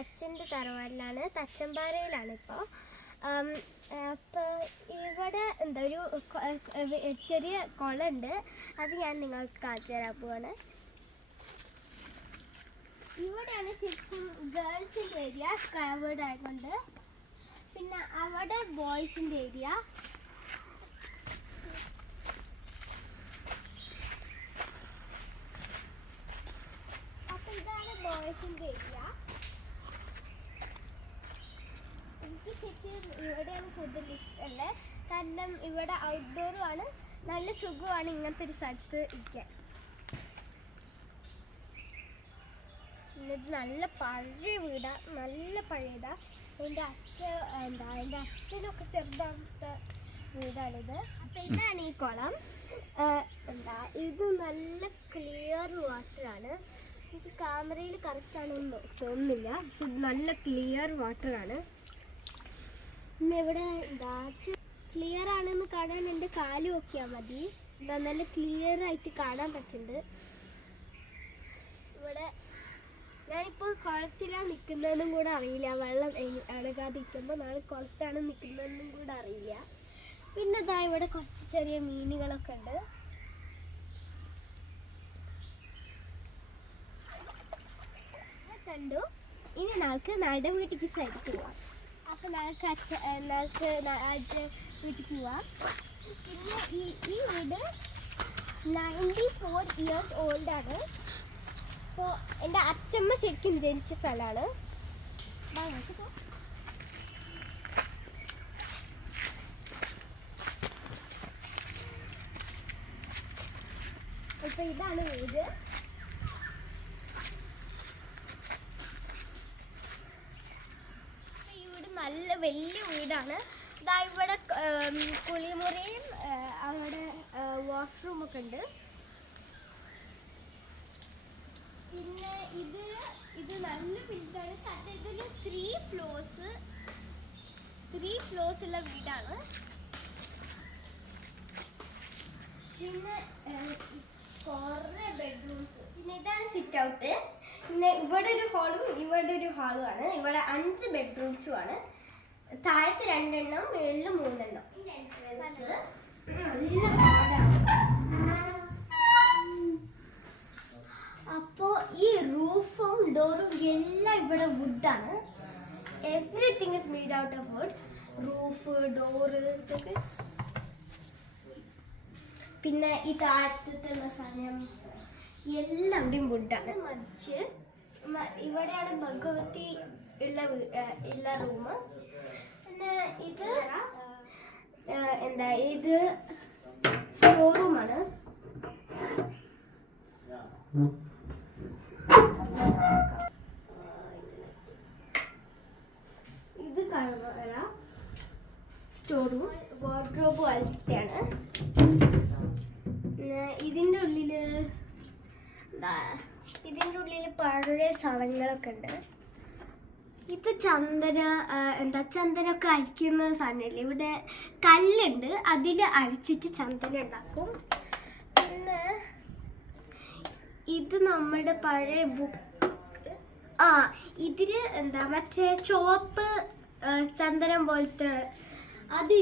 അച്ഛൻ്റെ തറവാട്ടിലാണ്, തച്ചമ്പാറയിലാണ് ഇപ്പോൾ. അപ്പോൾ ഇവിടെ എന്താ ഒരു ചെറിയ കുളമുണ്ട്, അത് ഞാൻ നിങ്ങൾക്ക് കാണിച്ചു തരാൻ പോവാണ്. ഇവിടെയാണ് ശരിക്കും ഗേൾസിൻ്റെ ഏരിയ, കവേർഡ് ആയതുകൊണ്ട്. പിന്നെ അവിടെ ബോയ്സിൻ്റെ ഏരിയ. അപ്പോൾ ഇതാണ് ബോയ്സിൻ്റെ ഏരിയ. എനിക്ക് ശരിക്കും ഇവിടെയാണ് കൂടുതൽ ഇഷ്ടമുള്ളത്, കാരണം ഇവിടെ ഔട്ട്ഡോറും ആണ്, നല്ല സുഖമാണ് ഇങ്ങനത്തെ ഒരു സ്ഥലത്ത് ഇരിക്കാൻ. ഇത് നല്ല പഴയ വീടാണ്, നല്ല പഴയതാ. എൻ്റെ അച്ഛനൊക്കെ ചെറുതാമത്തെ വീടാണിത്. അപ്പം ഇതാണ് ഈ കുളം. ഇത് നല്ല ക്ലിയർ വാട്ടറാണ്. എനിക്ക് ക്യാമറയിൽ കറക്റ്റാണെന്ന് തോന്നുന്നില്ല, പക്ഷെ ഇത് നല്ല ക്ലിയർ വാട്ടറാണ്. പിന്നെ ഇവിടെ ക്ലിയർ ആണെന്ന് കാണാൻ എൻ്റെ കാല് നോക്കിയാൽ മതി. നല്ല ക്ലിയർ ആയിട്ട് കാണാൻ പറ്റുന്നുണ്ട്. ഇവിടെ ഞാനിപ്പോൾ കുളത്തിലാണ് നിൽക്കുന്നതെന്നും കൂടെ അറിയില്ല, വെള്ളം അണകാതിരിക്കുമ്പോൾ നാളെ കുളത്താണ് നിൽക്കുന്നതെന്നും കൂടെ അറിയില്ല. പിന്നെ ഇതാ ഇവിടെ കുറച്ച് ചെറിയ മീനുകളൊക്കെ ഉണ്ട്. കണ്ടു. ഇനി നാൾക്ക് നാളുടെ വീട്ടിലേക്ക് സൈഡിലേക്ക് പോവാം. അപ്പം നാൾക്ക് വീട്ടിലേക്ക് പോവാം. പിന്നെ ഈ വീട് 94 years ഓൾഡാണ്. അപ്പോൾ എൻ്റെ അച്ഛമ്മ ശരിക്കും ജനിച്ച സ്ഥലമാണ്. അപ്പോൾ ഇതാണ് വീട്. ഈ വീട് നല്ല വലിയ വീടാണ്. ഇതാ ഇവിടെ കുളിമുറിയും അവിടെ വാഷ്റൂമൊക്കെ ഉണ്ട്. പിന്നെ ഇത് നല്ല വീടാണ്, കാരണം ഇതിൽ 3 floors ഉള്ള വീടാണ്. പിന്നെ കുറേ ബെഡ്റൂംസ്. പിന്നെ ഇതാണ് സിറ്റ് ഔട്ട്. പിന്നെ ഇവിടെ ഒരു ഹാളും ഇവിടെ ഒരു ഹാളും ആണ്. ഇവിടെ 5 ബെഡ്റൂംസും ആണ്. താഴത്ത് 2 എണ്ണം, മേളിൽ 3 എണ്ണം. നല്ല ഹാളാണ്. അപ്പോൾ ഈ റൂഫും ഡോറും എല്ലാം ഇവിടെ വുഡാണ്. Everything is made out of wood. Roof, door ഇതൊക്കെ. പിന്നെ ഈ താഴത്തുള്ള സ്ഥലം എല്ലാവരുടെയും വുഡാണ്. മറിച്ച് ഇവിടെയാണ് ഭഗവതി ഉള്ള റൂം. പിന്നെ ഇത് ഇത് സ്റ്റോർ റൂമാണ്. ഇത് കാണുന്ന സ്റ്റോർ റൂം, വാർഡ്രോബ് പോലത്തെയാണ്. ഇതിൻ്റെ ഉള്ളിൽ പഴയ സാധനങ്ങളൊക്കെ ഉണ്ട്. ഇത് ചന്ദനമൊക്കെ അരിക്കുന്ന സാധനമില്ലേ, ഇവിടെ കല്ലുണ്ട്, അതിൽ അരിച്ചിട്ട് ചന്ദനം ഉണ്ടാക്കും. പിന്നെ ഇത് നമ്മുടെ പഴയ ബുക്ക്. ഇതില് മറ്റേ ചുവപ്പ് ചന്ദനം പോലത്തെ അത്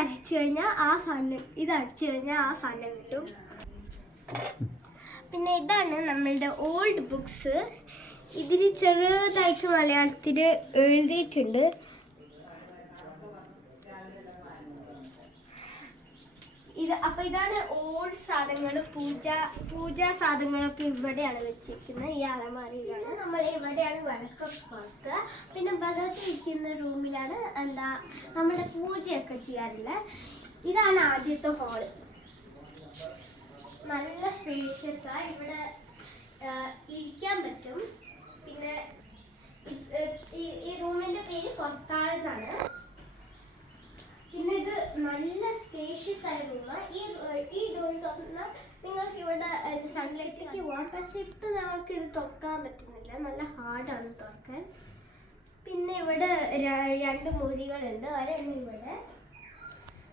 അരച്ചു കഴിഞ്ഞാൽ ആ സാധനം, ഇത് അരച്ചു കഴിഞ്ഞാൽ ആ സാധനം കിട്ടും. പിന്നെ ഇതാണ് നമ്മളുടെ ഓൾഡ് ബുക്സ്. ഇതിൽ ചെറുതായിട്ട് മലയാളത്തിൽ എഴുതിയിട്ടുണ്ട്. അപ്പോൾ ഇതാണ് ഓൾഡ് സാധനങ്ങൾ, പൂജാ സാധനങ്ങളൊക്കെ ഇവിടെയാണ് വെച്ചിരിക്കുന്നത്. ഈ അലമാരയിലാണ്. നമ്മൾ ഇവിടെയാണ് വിളക്കൊക്കെ വെക്കുക. പിന്നെ ഭഗവതി ഇരിക്കുന്ന റൂമിലാണ് നമ്മുടെ പൂജയൊക്കെ ചെയ്യാറുള്ളത്. ഇതാണ് ആദ്യത്തെ ഹാള്. നല്ല സ്പേഷ്യസാണ്, ഇവിടെ ഇരിക്കാൻ പറ്റും. പിന്നെ ഈ റൂമിൻ്റെ പേര് കൊത്താളെന്നാണ്. പിന്നെ ഇത് നല്ല സ്പേഷ്യസ് ആയ റൂമാണ്. ഈ ഡോർ തുറന്നാൽ നിങ്ങൾക്ക് ഇവിടെ സൺലൈറ്റിലേക്ക് പോകാം. പക്ഷെ ഇപ്പം ഞങ്ങൾക്ക് ഇത് തുറക്കാൻ പറ്റുന്നില്ല, നല്ല ഹാർഡാണ് തുറക്കാൻ. പിന്നെ ഇവിടെ 2 മുറികളുണ്ട്, ഒരെണ്ണം ഇവിടെ.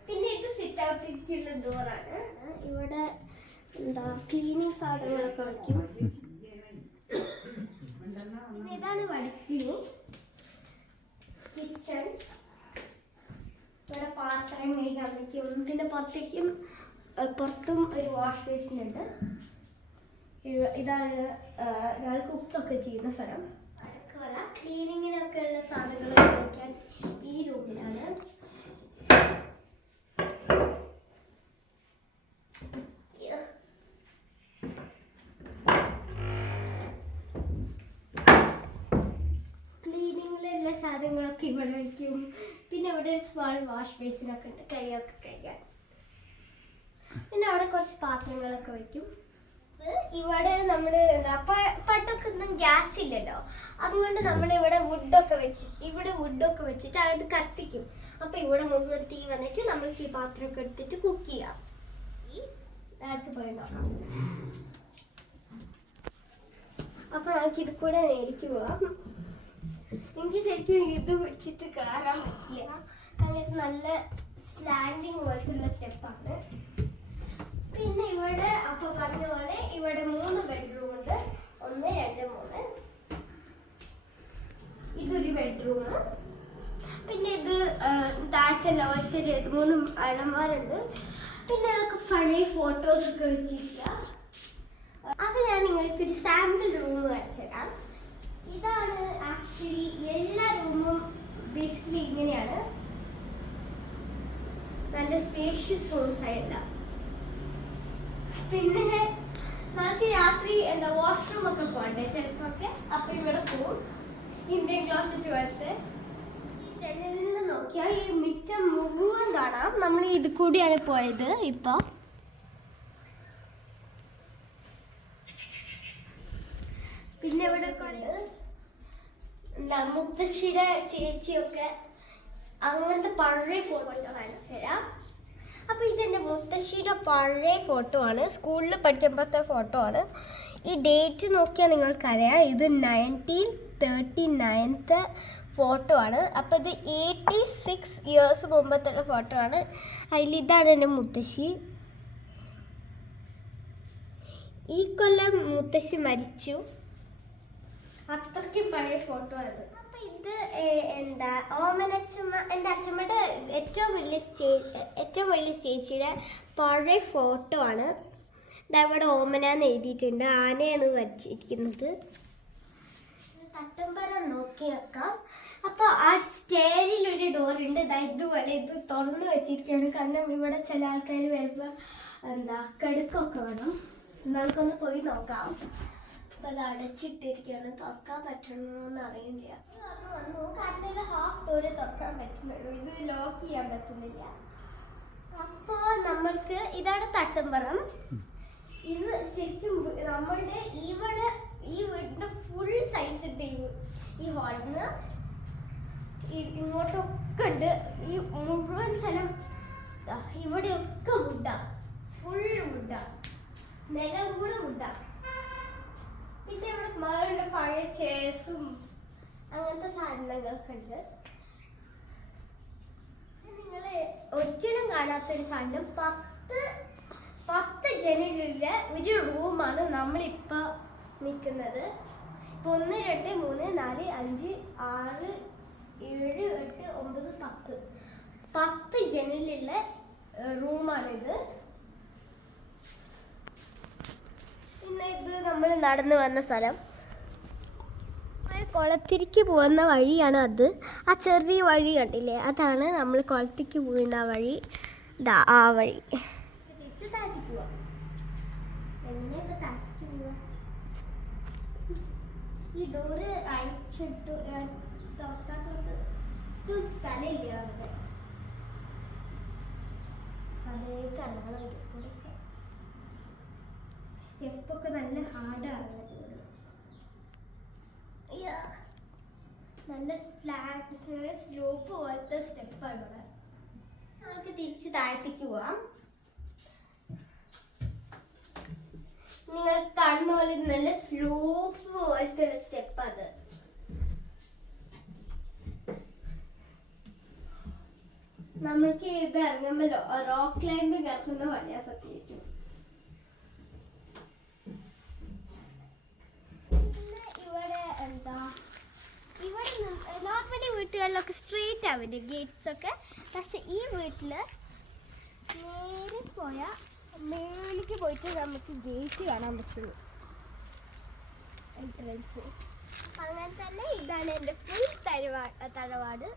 പിന്നെ ഇത് സിറ്റ് ഔട്ടിലേക്കുള്ള ഡോറാണ്. ഇവിടെ ക്ലീനിങ് സാധനങ്ങളൊക്കെ വയ്ക്കും. പിന്നെ ഇതാണ് വടക്ക്. ബാൽക്കണി, കിച്ചൺ, ഇവിടെ പാത്രം കഴുകാൻ വയ്ക്കും. പിന്നെ പുറത്തും ഒരു വാഷ് ബേസിൻ ഉണ്ട്. ഇതാണ് ഞങ്ങൾ കുക്കൊക്കെ ചെയ്യുന്ന സ്ഥലം. അടുക്കള ക്ലീനിങ്ങിനൊക്കെ ഉള്ള സാധനങ്ങൾ ഉപയോഗിക്കാൻ ഈ റൂമിലാണ്. ക്ലീനിങ്ങിലുള്ള സാധനങ്ങളൊക്കെ ഇവിടെ വയ്ക്കും. പിന്നെ ഇവിടെ ഒരു സ്മോൾ വാഷ് ബേസിനൊക്കെ ഉണ്ട് കൈയൊക്കെ കഴിക്കാൻ. പിന്നെ അവിടെ കുറച്ച് പാത്രങ്ങളൊക്കെ വയ്ക്കും. ഇവിടെ നമ്മൾ പണ്ടൊക്കെ ഒന്നും ഗ്യാസ് ഇല്ലല്ലോ, അതുകൊണ്ട് നമ്മൾ ഇവിടെ വുഡൊക്കെ വെച്ചിട്ട് അത് കത്തിക്കും. അപ്പൊ ഇവിടെ മുകളിൽ തീ വന്നിട്ട് നമ്മൾക്ക് ഈ പാത്രമൊക്കെ എടുത്തിട്ട് കുക്ക് ചെയ്യാം. നേരത്തെ പോയി നോക്കാം. അപ്പൊ നമുക്ക് ഇത് കൂടെ നേരിക്ക് പോവാം. എനിക്ക് ശരിക്കും ഇത് വെച്ചിട്ട് കയറാൻ പറ്റില്ല. അങ്ങനെ നല്ല സ്ലാൻഡിങ് പോലത്തുള്ള സ്റ്റെപ്പാണ്. പിന്നെ ഇവിടെ അപ്പൊ പറഞ്ഞ പോലെ ഇവിടെ 3 ബെഡ്റൂം ഉണ്ട്. 1, 2, 3. ഇതൊരു ബെഡ്റൂം. പിന്നെ ഇത് താഴത്തെ ലോകത്ത് 2-3 അലമാരുണ്ട്. പിന്നെ അതൊക്കെ പഴയ ഫോട്ടോസ് ഒക്കെ വെച്ചിരിക്കുക. അത് ഞാൻ നിങ്ങൾക്കൊരു സാമ്പിൾ റൂം വെച്ചുതരാം. ഇതാണ് ആക്ച്വലി എല്ലാ റൂമും ബേസിക്കലി ഇങ്ങനെയാണ്. നല്ല സ്പേഷ്യസ് റൂംസ് ആയില്ല. പിന്നെ നമുക്ക് രാത്രി വാഷ്റൂം ഒക്കെ പോകണ്ടേ ചിലപ്പോഴൊക്കെ. അപ്പൊ ഇവിടെ പോകും. ഇന്ത്യൻ ക്ലോസറ്റ് പോലത്തെ ഈ ജനലിൽ നിന്ന് നോക്കിയാൽ ഈ മിറ്റം മുഴുവൻ കാണാം. നമ്മൾ ഇത് കൂടിയാണ് പോയത്. ഇപ്പൊ പിന്നെ ഇവിടെ കൊണ്ട് മുത്തശ്ശിയുടെ ചേച്ചിയൊക്കെ അങ്ങനത്തെ പഴയ ഫോട്ടോ കാണിച്ചു തരാം. അപ്പോൾ ഇതെൻ്റെ മുത്തശ്ശിയുടെ പഴയ ഫോട്ടോ ആണ്. സ്കൂളിൽ പഠിക്കുമ്പോഴത്തെ ഫോട്ടോ ആണ്. ഈ ഡേറ്റ് നോക്കിയാൽ നിങ്ങൾക്കറിയാം. ഇത് 1939 ഫോട്ടോ ആണ്. അപ്പോൾ ഇത് 86 ഇയേഴ്സ് മുമ്പത്തുള്ള ഫോട്ടോ ആണ്. അതിലിതാണ് എൻ്റെ മുത്തശ്ശി. ഈ കൊല്ലം മുത്തശ്ശി മരിച്ചു. അത്രയ്ക്കും പഴയ ഫോട്ടോ ആണ്. അപ്പം ഇത് ഓമനച്ചമ്മ, എൻ്റെ അച്ഛമ്മയുടെ ഏറ്റവും വലിയ ചേച്ചിയുടെ പഴയ ഫോട്ടോ ആണ്. ഇവിടെ ഓമന എന്ന് എഴുതിയിട്ടുണ്ട്. ആനയാണ് വരച്ചിരിക്കുന്നത്. തട്ടമ്പരം നോക്കി വെക്കാം. അപ്പോൾ ആ സ്റ്റെയറിൽ ഒരു ഡോറുണ്ട്. ഇതുപോലെ ഇത് തുറന്ന് വെച്ചിരിക്കുകയാണ്. കാരണം ഇവിടെ ചില ആൾക്കാർ വരുമ്പോൾ കടുക്കൊക്കെ വേണം. നമുക്കൊന്ന് പോയി നോക്കാം. അപ്പോൾ അത് അടച്ചിട്ടിരിക്കുകയാണ്. തുറക്കാൻ പറ്റണമെന്ന് അറിയില്ല. കാരണം ഹാഫ് ഡോറ് തുറക്കാൻ പറ്റുന്നുള്ളൂ. ഇത് ലോക്ക് ചെയ്യാൻ പറ്റുന്നില്ല. അപ്പോൾ നമ്മൾക്ക് ഇതാണ് തട്ടമ്പറം. ഇത് ശരിക്കും നമ്മളുടെ ഇവിടെ ഈ വീടിൻ്റെ ഫുൾ സൈസ് ഉണ്ട്. ഈ ഹാളിന് ഇങ്ങോട്ടൊക്കെ ഉണ്ട്. ഈ മുഴുവൻ സ്ഥലം ഇവിടെയൊക്കെ വുഡാ, ഫുൾ വുഡാ, നിലം കൂടെ വുഡാ. പിന്നെ ഇവിടെ മകളുടെ പഴയ ചേഴ്സും അങ്ങനത്തെ സാധനങ്ങളൊക്കെ ഉണ്ട്. നിങ്ങൾ ഒരിക്കലും കാണാത്തൊരു സാധനം, 10 ജനലുള്ള ഒരു റൂമാണ് നമ്മളിപ്പോൾ നിൽക്കുന്നത്. ഇപ്പോൾ 1, 2, 3, 4, 5, 6, 7, 8, 9, 10 ജനലുള്ള റൂമാണിത്. പിന്നെ ഇത് നമ്മൾ നടന്നു വന്ന സ്ഥലം. കുളത്തിരിക്ക് പോകുന്ന വഴിയാണ് അത്. ആ ചെറിയ വഴി കണ്ടില്ലേ, അതാണ് നമ്മൾ കുളത്തിക്ക് പോകുന്ന വഴി. ആ വഴി തിരിച്ച് താഴത്തേക്ക് പോവാം. എങ്ങനെയാണ് താഴത്തേക്ക് പോവാ? ഈ ഡോറ് അഴിച്ചിട്ടു തുറക്കാത്തോട്ട് സ്ഥലമില്ല അവിടെ. അതേ കണ്ണുകൾ കൂടെയൊക്കെ സ്റ്റെപ്പൊക്കെ നല്ല ഹാർഡാണ്. നല്ല സ്ലോപ്പ് പോലത്തെ സ്റ്റെപ്പാണ് ഇവിടെ. നമുക്ക് തിരിച്ച് താഴത്തേക്ക് പോവാം. നിങ്ങൾ കാണുന്ന പോലെ നല്ല സ്ലോപ്പ് പോലത്തെ ഒരു സ്റ്റെപ്പ് അത്. നമ്മൾക്ക് ഇത് ഇറങ്ങുമ്പോൾ റോക്ക് ക്ലൈംബിംഗ് ഇറങ്ങുന്ന പണിയാ സത്യം. ഇവിടെ വാതിലൊക്കെ സ്ട്രെയിറ്റ് ആവില്ലേ ഗേറ്റ്സ് ഒക്കെ. പക്ഷെ ഈ വീട്ടിൽ നേരെ പോയാൽ മേലേക്ക് പോയിട്ട് നമുക്ക് ഗേറ്റ് കാണാൻ പറ്റുള്ളൂ, എൻട്രൻസ്. അങ്ങനെ തന്നെ ഇതാണ് എൻ്റെ ഫുൾ തറവാട്.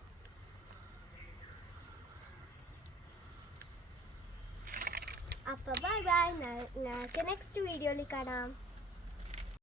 അപ്പോൾ ബൈ ബൈ, നമുക്ക് നെക്സ്റ്റ് വീഡിയോയിൽ കാണാം.